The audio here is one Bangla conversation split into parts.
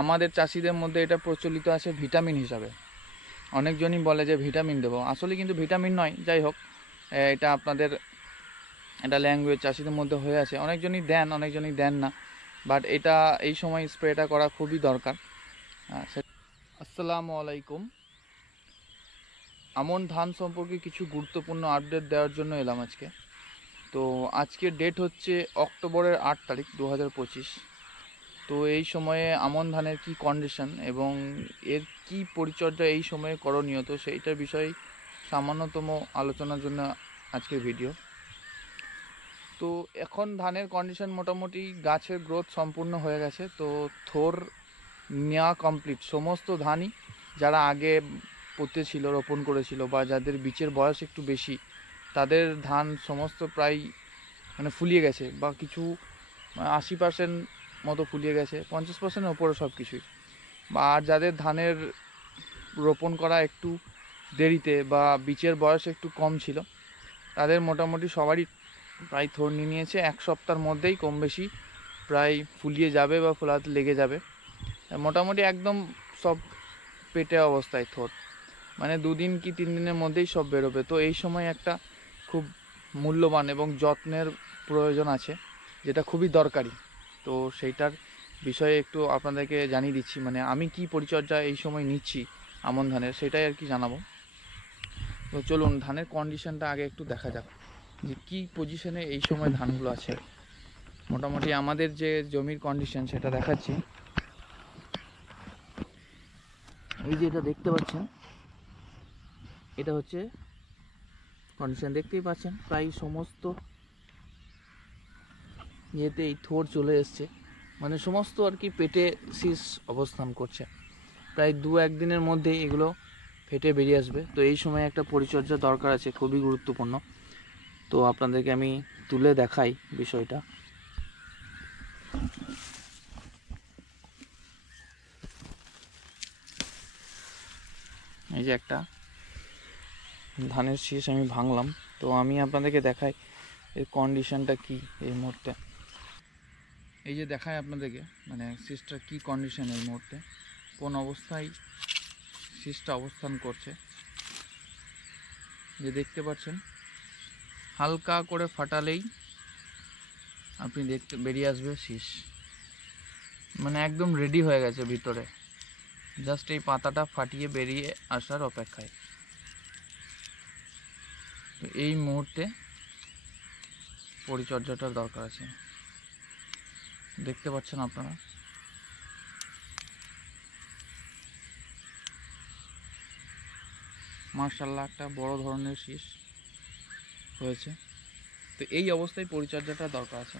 আমাদের চাষিদের মধ্যে এটা প্রচলিত আছে ভিটামিন হিসাবে। অনেকজনই বলে যে ভিটামিন দেবো, আসলে কিন্তু ভিটামিন নয়। যাই হোক, এটা আপনাদের এটা ল্যাঙ্গুয়েজ চাষিদের মধ্যে হয়ে আছে। অনেকজনই দেন, অনেকজনই দেন না, বাট এটা এই সময় স্প্রেটা করা খুবই দরকার। আসসালামু আলাইকুম। আমন ধান সম্পর্কে কিছু গুরুত্বপূর্ণ আপডেট দেওয়ার জন্য এলাম আজকে। তো আজকের ডেট হচ্ছে অক্টোবরের 8 তারিখ 2025। তো এই সময়ে আমন ধানের কি কন্ডিশন এবং এর কি পরিচর্যা এই সময়ে করণীয়, তো সেইটার বিষয়ে সামান্যতম আলোচনার জন্য আজকের ভিডিও। তো এখন ধানের কন্ডিশন মোটামুটি গাছের গ্রোথ সম্পূর্ণ হয়ে গেছে। তো থোর নেওয়া কমপ্লিট। সমস্ত ধানই যারা আগে পুঁতেছিল, রোপণ করেছিল, বা যাদের বীজের বয়স একটু বেশি, তাদের ধান সমস্ত প্রায় ফুলিয়ে গেছে, বা কিছু 80% মতো ফুলিয়ে গেছে, 50%-এর ওপরে সব কিছুই। বা আর যাদের ধানের রোপণ করা একটু দেরিতে বা বীজের বয়স একটু কম ছিল, তাদের মোটামুটি সবারই প্রায় থোর নিয়ে নিয়েছে। 1 সপ্তাহের মধ্যেই কম বেশি প্রায় ফুলিয়ে যাবে বা ফোলাতে লেগে যাবে। মোটামুটি একদম সব পেটে অবস্থায় থোর, 2 দিন কি 3 দিনের মধ্যেই সব বেরোবে। তো এই সময় একটা খুব মূল্যবান এবং যত্নের প্রয়োজন আছে, যেটা খুবই দরকারি। তো সেইটার বিষয়ে একটু আপনাদেরকে জানিয়ে দিচ্ছি, আমি কি পরিচর্যা এই সময় নিচ্ছি আমন ধানের, সেটাই আর কি জানাবো। তো চলুন ধানের কন্ডিশনটা আগে একটু দেখা যাক, যে কী পজিশনে এই সময় ধানগুলো আছে। মোটামুটি আমাদের যে জমির কন্ডিশন সেটা দেখাচ্ছি। এই যে এটা দেখতে পাচ্ছেন, এটা হচ্ছে কন্ডিশন। দেখতেই পাচ্ছেন প্রায় সমস্ত ইয়েতে এই থোর চলে এসছে, সমস্ত আর কি পেটে শীষ অবস্থান করছে। প্রায় 2-1 দিনের মধ্যেই এগুলো ফেটে বেরিয়ে আসবে। তো এই সময় একটা পরিচর্যা দরকার আছে, খুবই গুরুত্বপূর্ণ। তো আপনাদেরকে আমি তুলে দেখাই বিষয়টা। এই যে একটা ধানের শীষ আমি ভাঙলাম, তো আমি আপনাদেরকে দেখাই এর কন্ডিশনটা কি এই মুহূর্তে। এই যে দেখায় আপনাদেরকে শীষটার কি কন্ডিশন এই মুহূর্তে, কোন অবস্থায় শীষটা অবস্থান করছে। যে দেখতে পাচ্ছেন, হালকা করে ফাটালেই আপনি দেখতে বেরিয়ে আসবে শীষ, একদম রেডি হয়ে গেছে ভিতরে, জাস্ট এই পাতাটা ফাটিয়ে বেরিয়ে আসার অপেক্ষায়। তো এই মুহূর্তে পরিচর্যাটার দরকার আছে, দেখতে পাচ্ছেন আপনারা। মাশাআল্লাহ একটা বড় ধরনের শীষ হয়েছে। তো এই অবস্থায় পরিচর্যাটা দরকার আছে।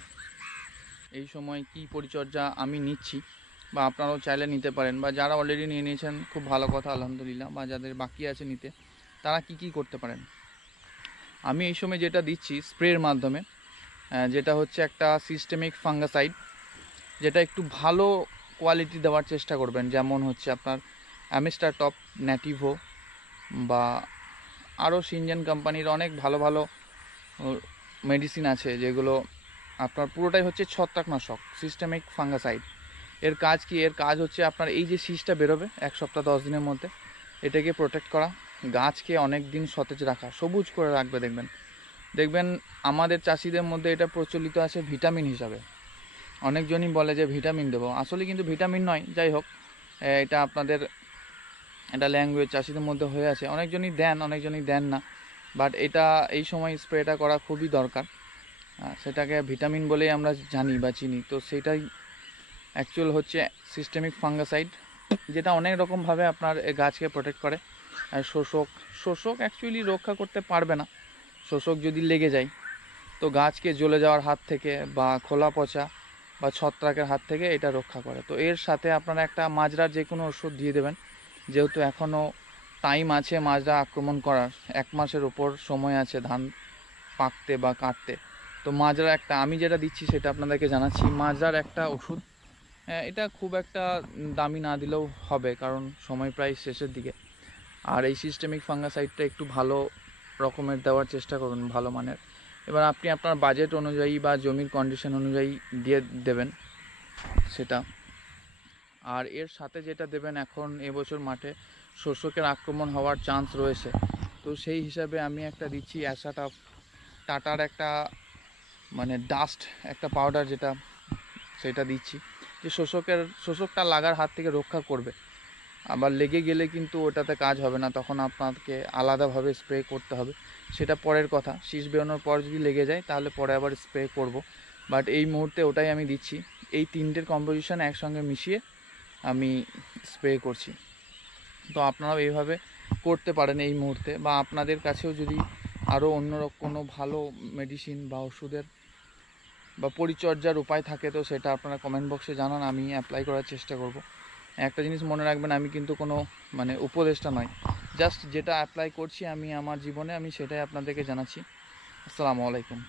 এই সময় কি পরিচর্যা আমি নিচ্ছি, বা আপনারাও চাইলে নিতে পারেন, বা যারা অলরেডি নিয়ে নিয়েছেন খুব ভালো কথা, আলহামদুলিল্লাহ। বা যাদের বাকি আছে নিতে, তারা কি করতে পারেন। আমি এই সময় যেটা দিচ্ছি স্প্রের মাধ্যমে, যেটা হচ্ছে একটা সিস্টেমিক ফাঙ্গাসাইড, যেটা একটু ভালো কোয়ালিটি দেওয়ার চেষ্টা করবেন। যেমন হচ্ছে আপনার অ্যামিস্টার টপ, ন্যাটিভো, বা আরও সিনজেন কোম্পানির অনেক ভালো ভালো মেডিসিন আছে, যেগুলো আপনার পুরোটাই হচ্ছে ছত্রাকনাশক, সিস্টেমিক ফাঙ্গাসাইড। এর কাজ কি? এর কাজ হচ্ছে আপনার এই যে শীষটা বেরোবে 1 সপ্তাহ 10 দিনের মধ্যে, এটাকে প্রোটেক্ট করা, গাছকে অনেক দিন সতেজ রাখা, সবুজ করে রাখবে। দেখবেন আমাদের চাষিদের মধ্যে এটা প্রচলিত আছে ভিটামিন হিসাবে। অনেকজনই বলে যে ভিটামিন দেবো, আসলে কিন্তু ভিটামিন নয়। যাই হোক, এটা আপনাদের এটা ল্যাঙ্গুয়েজ চাষিদের মধ্যে হয়ে আছে। অনেকজনই দেন, অনেকজনই দেন না, বাট এটা এই সময় স্প্রেটা করা খুবই দরকার। সেটাকে ভিটামিন বলেই আমরা জানি বা চিনি। তো সেটাই অ্যাকচুয়াল হচ্ছে সিস্টেমিক ফাঙ্গাসাইড, যেটা অনেক রকমভাবে আপনার গাছকে প্রোটেক্ট করে। আর শোষক অ্যাকচুয়ালি রক্ষা করতে পারবে না। শোষক যদি লেগে যায়, তো গাছকে জ্বলে যাওয়ার হাত থেকে বা খোলা পচা বা ছত্রাকের হাত থেকে এটা রক্ষা করে। তো এর সাথে আপনারা একটা মাজরার যে কোনো ওষুধ দিয়ে দেবেন, যেহেতু এখনও টাইম আছে মাজরা আক্রমণ করার, 1 মাসের ওপর সময় আছে ধান পাকতে বা কাটতে। তো মাজরা একটা, আমি যেটা দিচ্ছি সেটা আপনাদেরকে জানাচ্ছি। মাজরার একটা ওষুধ, এটা খুব একটা দামি না দিলেও হবে, কারণ সময় প্রায় শেষের দিকে। আর এই সিস্টেমিক ফাঙ্গাসাইডটা একটু ভালো রকমের দেওয়ার চেষ্টা করুন, ভালো মানের। এবার আপনি আপনার বাজেট অনুযায়ী বা জমির কন্ডিশন অনুযায়ী দিয়ে দেবেন সেটা। আর এর সাথে যেটা দেবেন, এখন এবছর মাঠে শোষকের আক্রমণ হওয়ার চান্স রয়েছে, তো সেই হিসাবে আমি একটা দিচ্ছি অ্যাসাটা টাটার একটা মানে ডাস্ট একটা পাউডার, যেটা সেটা দিচ্ছি, যে শোষকটা লাগার হাত থেকে রক্ষা করবে। আবার লেগে গেলে কিন্তু ওটাতে কাজ হবে না, তখন আপনাকে আলাদাভাবে স্প্রে করতে হবে, সেটা পরের কথা। শীষ বেরোনোর পর যদি লেগে যায় তাহলে পরে আবার স্প্রে করব, বাট এই মুহূর্তে ওটাই আমি দিচ্ছি। এই তিনটের কম্পোজিশন একসঙ্গে মিশিয়ে আমি স্প্রে করছি। তো আপনারাও এইভাবে করতে পারেন এই মুহূর্তে, বা আপনাদের কাছেও যদি আরও অন্য কোনো ভালো মেডিসিন বা ওষুধের বা পরিচর্যার উপায় থাকে তো সেটা আপনারা কমেন্ট বক্সে জানান, আমি অ্যাপ্লাই করার চেষ্টা করব। একটা জিনিস মনে রাখবেন, আমি কিন্তু কোনো মানে উপদেষ্টা নয়, জাস্ট যেটা অ্যাপ্লাই করছি আমি আমার জীবনে, আমি সেটাই আপনাদেরকে জানাচ্ছি। আসসালামু আলাইকুম।